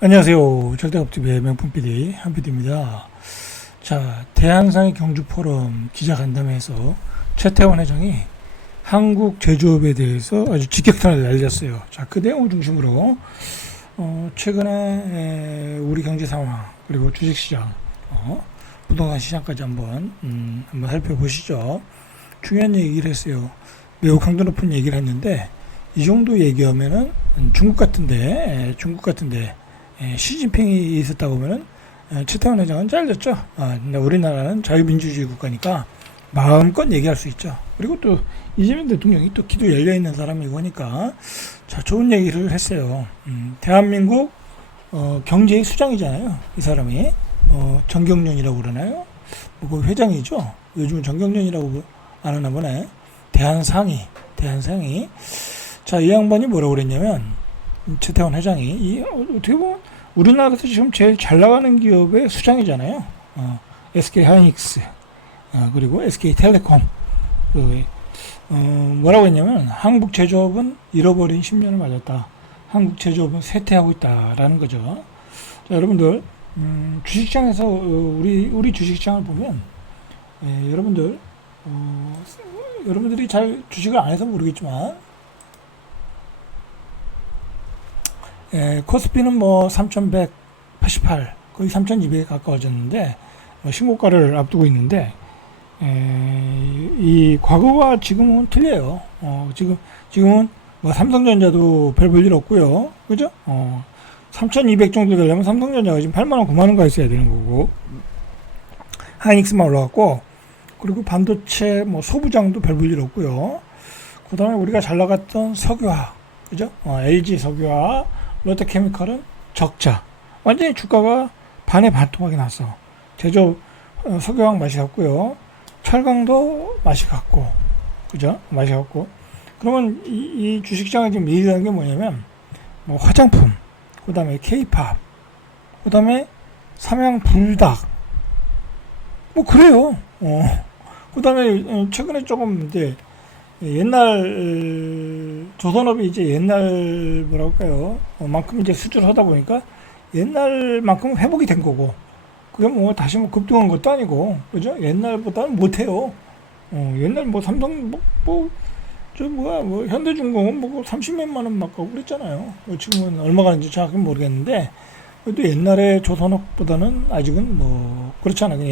안녕하세요. 절대업TV의 명품 PD 한 PD입니다. 자, 대한상해 경주포럼 기자간담회에서 최태원 회장이 한국 제조업에 대해서 아주 직격탄을 날렸어요. 자, 그 내용을 중심으로 최근에 우리 경제 상황 그리고 주식시장, 부동산 시장까지 한번 살펴보시죠. 중요한 얘기를 했어요. 매우 강도 높은 얘기를 했는데 이 정도 얘기하면은 중국 같은데 시진핑이 있었다고 하면은 최태원 회장은 잘렸죠. 근데 우리나라는 자유민주주의 국가니까 마음껏 얘기할 수 있죠. 그리고 또 이재명 대통령이 또 기도 열려 있는 사람이고 하니까 자, 좋은 얘기를 했어요. 대한민국 경제의 수장이잖아요. 이 사람이 정경련이라고 그러나요? 그 회장이죠. 요즘은 정경련이라고 안 하나 보네. 대한상이. 자, 이 양반이 뭐라고 그랬냐면 최태원 회장이 어떻게 보면 우리나라에서 지금 제일 잘 나가는 기업의 수장이잖아요. SK 하이닉스, 그리고 SK텔레콤. 뭐라고 했냐면 한국 제조업은 잃어버린 10년을 맞았다. 한국 제조업은 쇠퇴하고 있다라는 거죠. 자, 여러분들 주식시장에서 우리 주식시장을 보면 여러분들이 잘 주식을 안 해서 모르겠지만 코스피는 뭐 3188, 거의 3200에 가까워졌는데 신고가를 앞두고 있는데 이 과거와 지금은 틀려요. 지금은 뭐 삼성전자도 별 볼 일 없고요. 그죠? 3200 정도 되려면 삼성전자가 지금 8만원, 9만원 가 있어야 되는 거고, 하이닉스만 올라갔고, 그리고 반도체 뭐 소부장도 별 볼 일 없고요. 그 다음에 우리가 잘 나갔던 석유화, 그죠? LG 석유화, 롯데케미칼은 적자. 완전히 주가가 반에 반토막이 났어. 제조업 석유화학 맛이 갔고요. 철강도 맛이 갔고, 그죠? 맛이 갔고. 그러면 이 주식시장에 지금 리드하는 게 뭐냐면, 뭐 화장품, 그 다음에 K-팝, 그 다음에 삼양 불닭, 뭐 그래요. 그 다음에 최근에 조금 이제 옛날 조선업이 이제 옛날 뭐랄까요 만큼 이제 수주를 하다 보니까 옛날만큼 회복이 된 거고, 그게 뭐 다시 뭐 급등한 것도 아니고, 그죠? 옛날보다는 못해요. 옛날 뭐 삼성 뭐 현대중공은 뭐 30몇만 원 막 가고 그랬잖아요. 지금은 얼마 가는지 정확히 모르겠는데 그래도 옛날에 조선업보다는 아직은 뭐 그렇잖아요.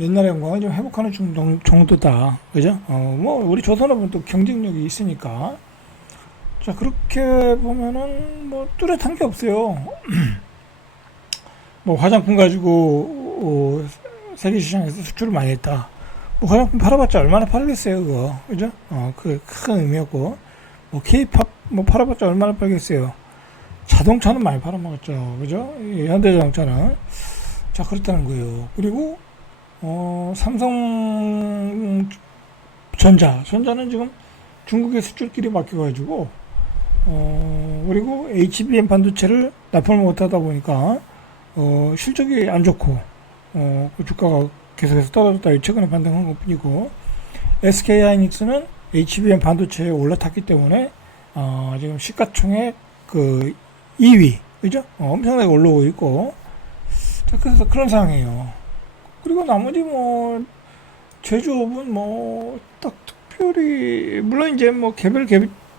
옛날의 영광을 좀 회복하는 정도다. 그죠? 뭐, 우리 조선업은 또 경쟁력이 있으니까. 자, 그렇게 보면은, 뭐, 뚜렷한 게 없어요. 뭐, 화장품 가지고, 세계 시장에서 수출을 많이 했다. 뭐, 화장품 팔아봤자 얼마나 팔겠어요, 그거. 그죠? 그 큰 의미였고. 뭐, K-팝, 뭐, 팔아봤자 얼마나 팔겠어요. 자동차는 많이 팔아먹었죠. 그죠? 현대자동차는. 자, 그렇다는 거예요. 그리고, 전자는 지금 중국의 수출길이 막혀가지고, 그리고 HBM 반도체를 납품을 못하다 보니까, 실적이 안 좋고, 그 주가가 계속해서 떨어졌다. 최근에 반등한 것 뿐이고, SK 하이닉스는 HBM 반도체에 올라탔기 때문에, 지금 시가총액 그 2위, 그죠? 엄청나게 올라오고 있고, 자, 그래서 그런 상황이에요. 그리고 나머지 뭐 제조업은 뭐 딱 특별히 물론 이제 뭐 개별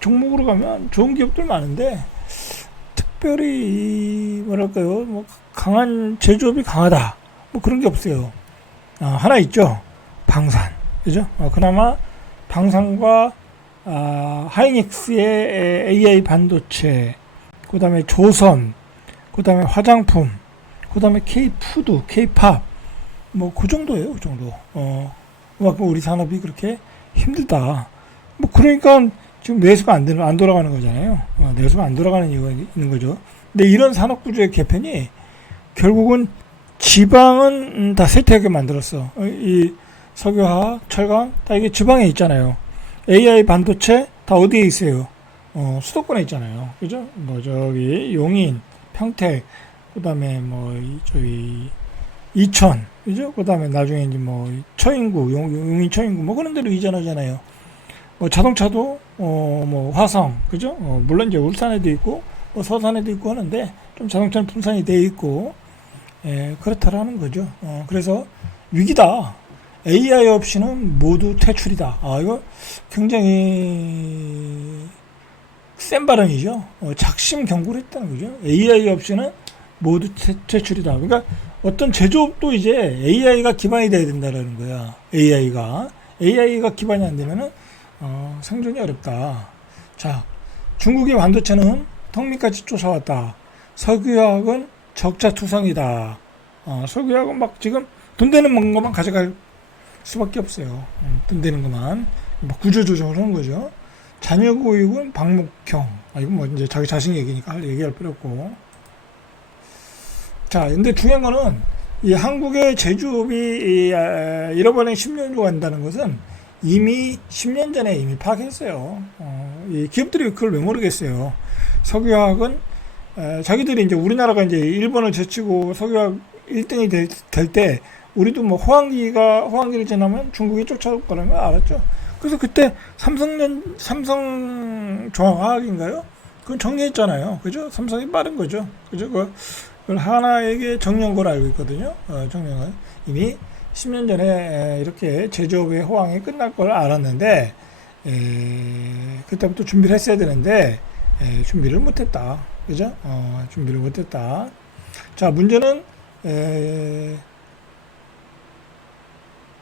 종목으로 가면 좋은 기업들 많은데 특별히 뭐랄까요 뭐 강한 제조업이 강하다 뭐 그런 게 없어요. 하나 있죠. 방산, 그죠? 그나마 방산과 하이닉스의 AI 반도체, 그 다음에 조선, 그 다음에 화장품, 그 다음에 K푸드, K팝, 뭐 그 정도예요, 그 정도. 우리 산업이 그렇게 힘들다. 뭐 그러니까 지금 내수가 안 돌아가는 거잖아요. 내수가 안 돌아가는 이유가 있는 거죠. 근데 이런 산업 구조의 개편이 결국은 지방은 다 쇠퇴하게 만들었어. 이 석유화, 철강 다 이게 지방에 있잖아요. AI 반도체 다 어디에 있어요? 수도권에 있잖아요. 그죠? 뭐 저기 용인, 평택, 그다음에 뭐 저기 이천, 그죠? 그 다음에 나중에 이제 뭐, 처인구, 용인 처인구, 뭐 그런 데로 이전하잖아요. 뭐 자동차도, 뭐 화성, 그죠? 물론 이제 울산에도 있고, 뭐 서산에도 있고 하는데 좀 자동차는 분산이 돼 있고 그렇다라는 거죠. 그래서 위기다. AI 없이는 모두 퇴출이다. 이거 굉장히 센 발언이죠. 작심 경고를 했다는 거죠. AI 없이는 모두 퇴출이다. 그러니까 어떤 제조업도 이제 AI가 기반이 돼야 된다는 거야. AI가 기반이 안 되면은 생존이 어렵다. 자, 중국의 반도체는 턱밑까지 쫓아왔다. 석유화학은 적자투성이다. 석유화학은 막 지금 돈 되는 것만 가져갈 수밖에 없어요. 돈 되는 것만 막 구조조정을 하는 거죠. 자녀교육은 방목형. 이건 뭐 이제 자기 자신 얘기니까 얘기할 필요 없고. 자, 근데 중요한 거는 이 한국의 제조업이 잃어버린 10년조가 된다는 것은 이미 10년 전에 이미 파악했어요. 이 기업들이 그걸 왜 모르겠어요. 석유화학은 자기들이 이제 우리나라가 이제 일본을 제치고 석유화학 1등이 될 때 우리도 뭐 호황기를 지나면 중국이 쫓아올 거라는 걸 알았죠. 그래서 그때 삼성조항화학인가요? 그건 정리했잖아요. 그죠? 삼성이 빠른 거죠. 그죠? 그걸 하나에게 정리한 걸 알고 있거든요. 정리한 이미 10년 전에 이렇게 제조업의 호황이 끝날 걸 알았는데 그때부터 준비를 했어야 되는데 준비를 못했다. 그죠? 준비를 못했다. 자, 문제는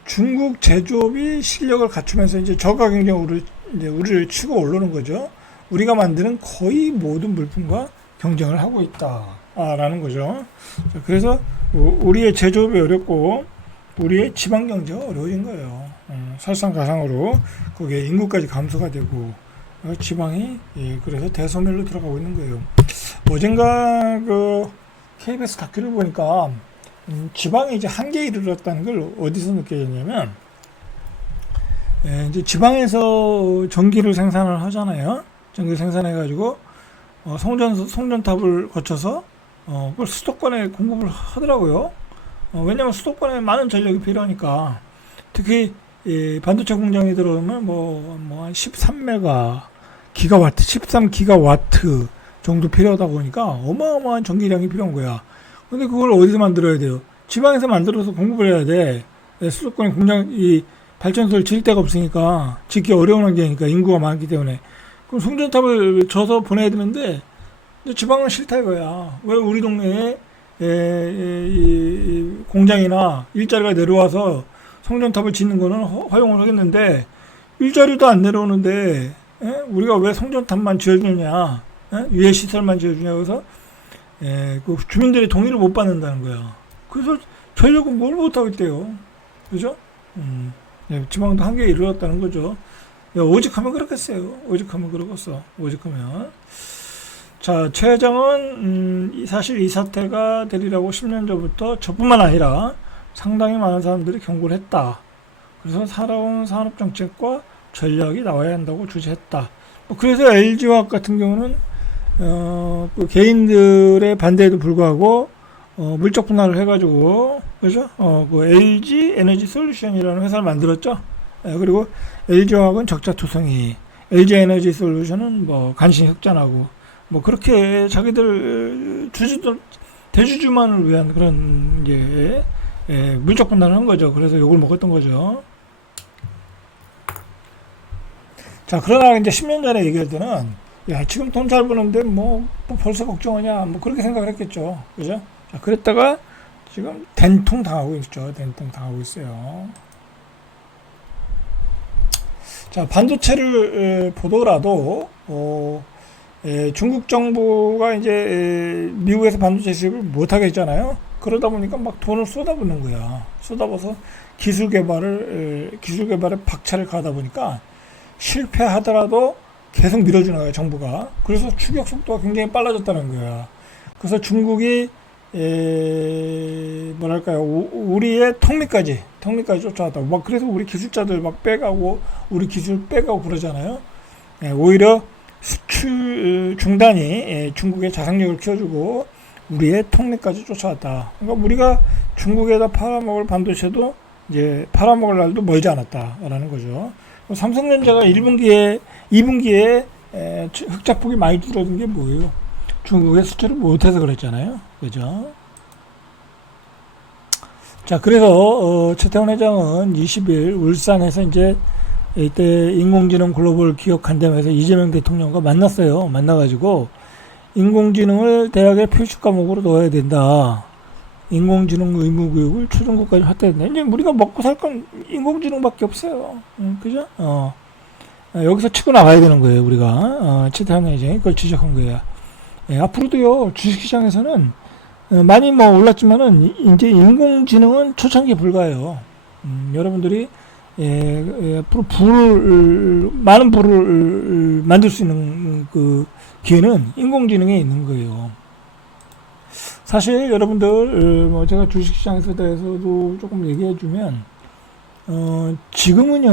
중국 제조업이 실력을 갖추면서 이제 저가 경쟁으로 이제 우리를 치고 오르는 거죠. 우리가 만드는 거의 모든 물품과 경쟁을 하고 있다라는 거죠. 자, 그래서 우리의 제조업이 어렵고 우리의 지방 경제가 어려워진 거예요. 설상가상으로 거기에 인구까지 감소가 되고 지방이 그래서 대소멸로 들어가고 있는 거예요. 어젠가 그 KBS 다큐를 보니까 지방이 이제 한계에 이르렀다는 걸 어디서 느껴졌냐면 이제 지방에서 전기를 생산을 하잖아요. 전기를 생산해 가지고 송전탑을 거쳐서 그걸 수도권에 공급을 하더라고요. 왜냐면 수도권에 많은 전력이 필요하니까. 특히 반도체 공장이 들어오면 한 13메가 기가와트, 13기가와트 정도 필요하다 보니까 어마어마한 전기량이 필요한 거야. 근데 그걸 어디서 만들어야 돼요? 지방에서 만들어서 공급을 해야 돼. 수도권에 이 발전소를 지을 데가 없으니까, 짓기 어려운 환경이니까, 인구가 많기 때문에. 그럼 송전탑을 져서 보내야 되는데, 근데 지방은 싫다 이거야. 왜 우리 동네에 공장이나 일자리가 내려와서 송전탑을 짓는 거는 허용을 하겠는데, 일자리도 안 내려오는데, 우리가 왜 송전탑만 지어주느냐, 유해 시설만 지어주냐, 그래서 그 주민들의 동의를 못 받는다는 거야. 그래서 전력은 뭘 못하겠대요. 그죠? 지방도 한계에 이르렀다는 거죠. 오직하면 그렇겠어요. 오직하면 그러겠어. 오직하면. 자, 최 회장은 사실 이 사태가 되리라고 10년 전부터 저뿐만 아니라 상당히 많은 사람들이 경고를 했다. 그래서 살아온 산업정책과 전략이 나와야 한다고 주제했다. 그래서 LG화학 같은 경우는 그 개인들의 반대에도 불구하고 물적 분할을 해가지고 그죠? 그 LG 에너지 솔루션이라는 회사를 만들었죠. 그리고 LG화학은 적자투성이, LG 에너지 솔루션은 뭐 간신히 흑자나고 뭐 그렇게 자기들 대주주만을 위한 그런 이제 물적 분할을 한 거죠. 그래서 욕을 먹었던 거죠. 자, 그러나 이제 10년 전에 얘기할 때는 야, 지금 돈 잘 버는데 뭐 벌써 걱정하냐 뭐 그렇게 생각을 했겠죠. 그죠? 자, 그랬다가 지금 된통 당하고 있죠. 된통 당하고 있어요. 자, 반도체를 보더라도 중국 정부가 이제 미국에서 반도체 수입을 못하게 했잖아요. 그러다 보니까 막 돈을 쏟아붓는 거야. 쏟아부어서 기술 개발에 박차를 가다 보니까 실패하더라도 계속 밀어주는 거야, 정부가. 그래서 추격 속도가 굉장히 빨라졌다는 거야. 그래서 중국이 뭐랄까요, 우리의 턱밑까지 쫓아왔다. 막 그래서 우리 기술자들 막 빼가고 우리 기술 빼가고 그러잖아요. 오히려 수출 중단이 중국의 자생력을 키워주고 우리의 턱밑까지 쫓아왔다. 그러니까 우리가 중국에다 팔아먹을 반도체도 이제 팔아먹을 날도 멀지 않았다라는 거죠. 삼성전자가 2분기에 흑자폭이 많이 줄어든 게 뭐예요? 중국에 수출을 못해서 그랬잖아요. 그죠? 자, 그래서 최태원 회장은 20일 울산에서 이제 이때 인공지능 글로벌 기업 간담회에서 이재명 대통령과 만났어요. 만나가지고 인공지능을 대학의 필수 과목으로 넣어야 된다. 인공지능 의무 교육을 초중고까지 확대해야 된다. 이제 우리가 먹고 살 건 인공지능밖에 없어요. 그죠? 여기서 치고 나가야 되는 거예요. 우리가 최태원 회장이 그걸 지적한 거예요. 예, 앞으로도요 주식시장에서는 많이 뭐 올랐지만은 이제 인공지능은 초창기 불가예요. 여러분들이 앞으로 많은 부를 만들 수 있는 그 기회는 인공지능에 있는 거예요. 사실 여러분들 뭐 제가 주식시장에 대해서도 조금 얘기해주면 지금은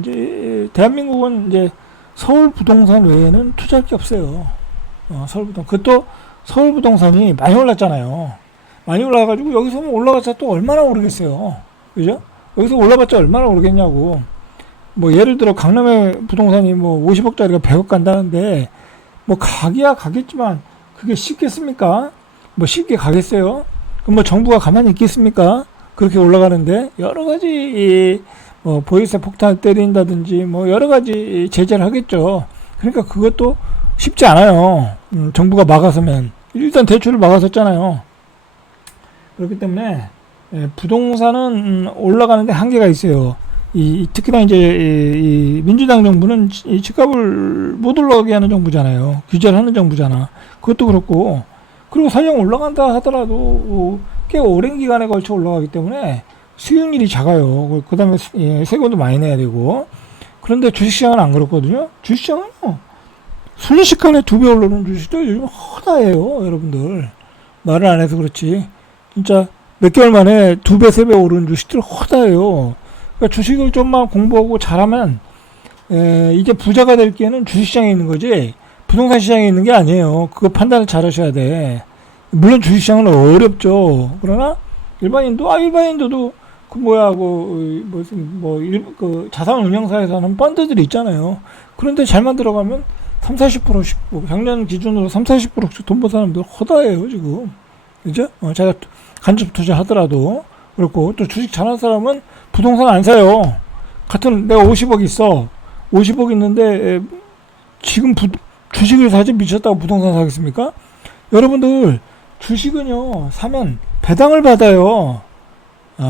이제 대한민국은 이제 서울 부동산 외에는 투자할 게 없어요. 서울 부동산 그것도 서울 부동산이 많이 올랐잖아요. 많이 올라가지고 여기서 올라갔자 또 얼마나 오르겠어요. 그죠? 여기서 올라봤자 얼마나 오르겠냐고. 뭐 예를 들어 강남의 부동산이 뭐 50억짜리가 100억 간다는데 뭐 가기야 가겠지만 그게 쉽겠습니까? 뭐 쉽게 가겠어요? 그럼 뭐 정부가 가만히 있겠습니까? 그렇게 올라가는데 여러 가지 뭐 보유세 폭탄을 때린다든지 뭐 여러 가지 제재를 하겠죠. 그러니까 그것도 쉽지 않아요. 정부가 막아서면 일단 대출을 막아섰잖아요. 그렇기 때문에 부동산은 올라가는데 한계가 있어요. 특히나 이제 이 민주당 정부는 이 집값을 못 올라가게 하는 정부잖아요. 규제를 하는 정부잖아. 그것도 그렇고 그리고 설령 올라간다 하더라도 꽤 오랜 기간에 걸쳐 올라가기 때문에 수익률이 작아요. 그 다음에 세금도 많이 내야 되고. 그런데 주식시장은 안 그렇거든요. 주식시장은 순식간에 2배 오르는 주식들 요즘 허다해요. 여러분들 말을 안 해서 그렇지 진짜 몇 개월 만에 2배 3배 오르는 주식들 허다해요. 그러니까 주식을 좀만 공부하고 잘하면 이제 부자가 될 기회는 주식시장에 있는 거지 부동산 시장에 있는 게 아니에요. 그거 판단을 잘 하셔야 돼. 물론 주식시장은 어렵죠. 그러나 일반인도도 그 자산운용사에서는 펀드들이 있잖아요. 그런데 잘만 들어가면 30-40%씩 작년 기준으로 30-40%씩 돈 번 사람들 허다해요 지금. 그죠? 제가 간접 투자 하더라도 그렇고 또 주식 잘하는 사람은 부동산 안 사요. 같은 내가 50억 있어. 50억 있는데 지금 주식을 사지 미쳤다고 부동산 사겠습니까? 여러분들 주식은요 사면 배당을 받아요.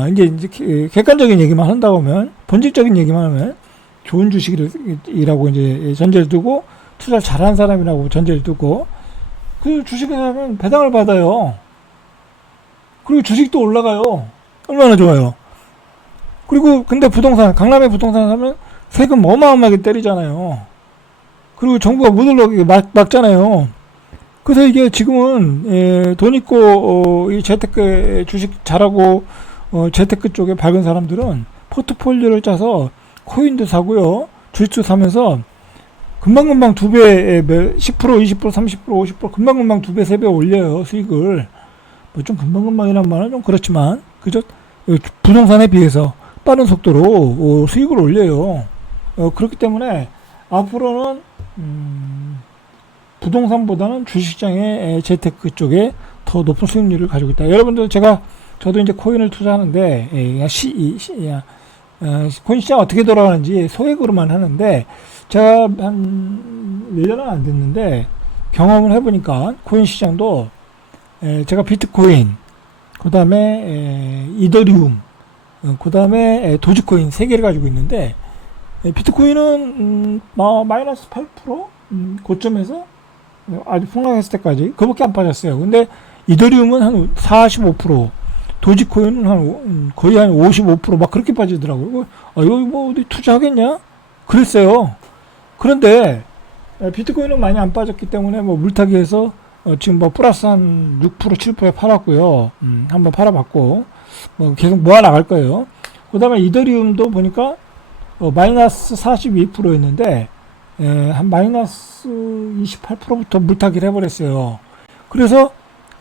이제 객관적인 얘기만 한다고 하면 본질적인 얘기만 하면 좋은 주식이라고 이제 전제를 두고 투자를 잘하는 사람이라고 전제를 두고 그 주식을 사면 배당을 받아요. 그리고 주식도 올라가요. 얼마나 좋아요. 그리고 근데 강남의 부동산 사면 세금 어마어마하게 때리잖아요. 그리고 정부가 못 올라가게 막잖아요. 그래서 이게 지금은 돈 있고 이 재테크 주식 잘하고 재테크 쪽에 밝은 사람들은 포트폴리오를 짜서 코인도 사고요. 주식도 사면서 금방금방 2배, 10%, 20%, 30%, 50% 금방금방 2배, 3배 올려요. 수익을. 뭐 좀 금방금방이란 말은 좀 그렇지만 그죠? 부동산에 비해서 빠른 속도로 수익을 올려요. 그렇기 때문에 앞으로는 부동산보다는 주식시장의 재테크 쪽에 더 높은 수익률을 가지고 있다. 여러분들 저도 이제 코인을 투자하는데 코인 시장 어떻게 돌아가는지 소액으로만 하는데 제가 한 1년은 안 됐는데 경험을 해보니까 코인 시장도 제가 비트코인 그 다음에 이더리움 그 다음에 도지코인 3개를 가지고 있는데 비트코인은 마이너스 8% 고점에서 아주 폭락했을 때까지 그밖에 안 빠졌어요. 근데 이더리움은 한 45%, 도지코인은 거의 한 55% 막 그렇게 빠지더라고요. 이거 뭐 어디 투자하겠냐? 그랬어요. 그런데 비트코인은 많이 안 빠졌기 때문에 뭐 물타기해서 지금 뭐 플러스 한 6%, 7%에 팔았고요. 한번 팔아봤고 뭐 계속 모아 나갈 거예요. 그 다음에 이더리움도 보니까 마이너스 42%였는데 한 마이너스 28%부터 물타기를 해버렸어요. 그래서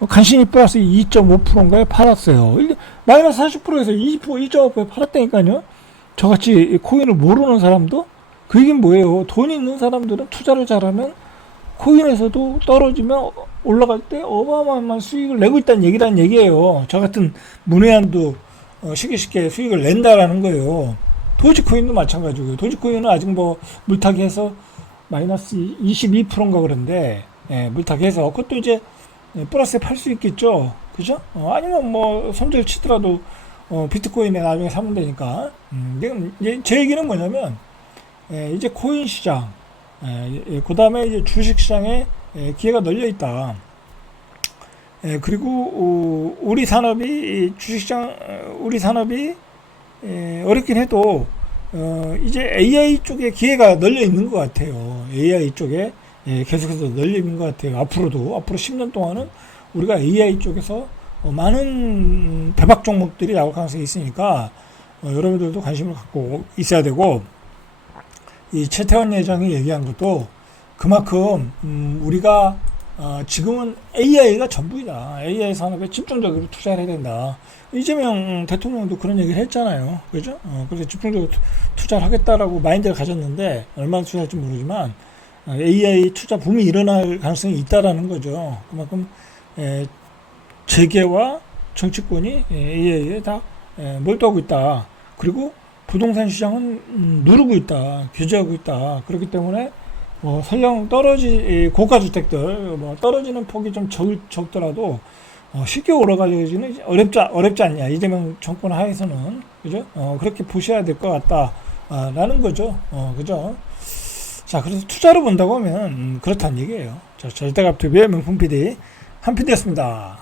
간신히 플러스 2.5%인가에 팔았어요. 마이너스 40%에서 20%, 2.5%에 팔았다니까요. 저같이 코인을 모르는 사람도 그 얘기는 뭐예요? 돈 있는 사람들은 투자를 잘하면 코인에서도 떨어지면 올라갈 때 어마어마한 수익을 내고 있다는 얘기예요. 저 같은 문외한도 쉽게 수익을 낸다라는 거예요. 도지코인도 마찬가지고요. 도지코인은 아직 뭐 물타기해서 마이너스 22%인가 그런데, 예, 물타기해서 그것도 이제 플러스에 팔 수 있겠죠. 그죠? 아니면 뭐 손절 치더라도 비트코인에 나중에 사면 되니까. 이제 제 얘기는 뭐냐면, 예, 이제 코인 시장, 그 다음에 이제 주식 시장에 기회가 널려 있다. 예, 그리고 우리 산업이 주식시장 우리 산업이 어렵긴 해도 이제 AI 쪽에 기회가 널려 있는 것 같아요. AI 쪽에 계속해서 널려 있는 것 같아요. 앞으로 10년 동안은 우리가 AI 쪽에서 많은 대박 종목들이 나올 가능성이 있으니까 여러분들도 관심을 갖고 있어야 되고, 이 최태원 회장이 얘기한 것도 그만큼 우리가 지금은 AI가 전부이다. AI 산업에 집중적으로 투자를 해야 된다. 이재명 대통령도 그런 얘기를 했잖아요. 그죠? 그래서 집중적으로 투자를 하겠다라고 마인드를 가졌는데, 얼마나 투자할지 모르지만 AI 투자 붐이 일어날 가능성이 있다라는 거죠. 그만큼 재계와 정치권이 AI에 다 몰두하고 있다. 그리고 부동산 시장은 누르고 있다. 규제하고 있다. 그렇기 때문에 설령 고가 주택들 떨어지는 폭이 좀 적더라도 쉽게 올라가기는 어렵지 않냐. 이재명 정권 하에서는, 그죠? 그렇게 보셔야 될 것 같다라는 거죠. 그죠? 자, 그래서 투자로 본다고 하면 그렇다는 얘기예요. 자, 절대값TV의 명품 PD 한PD였습니다.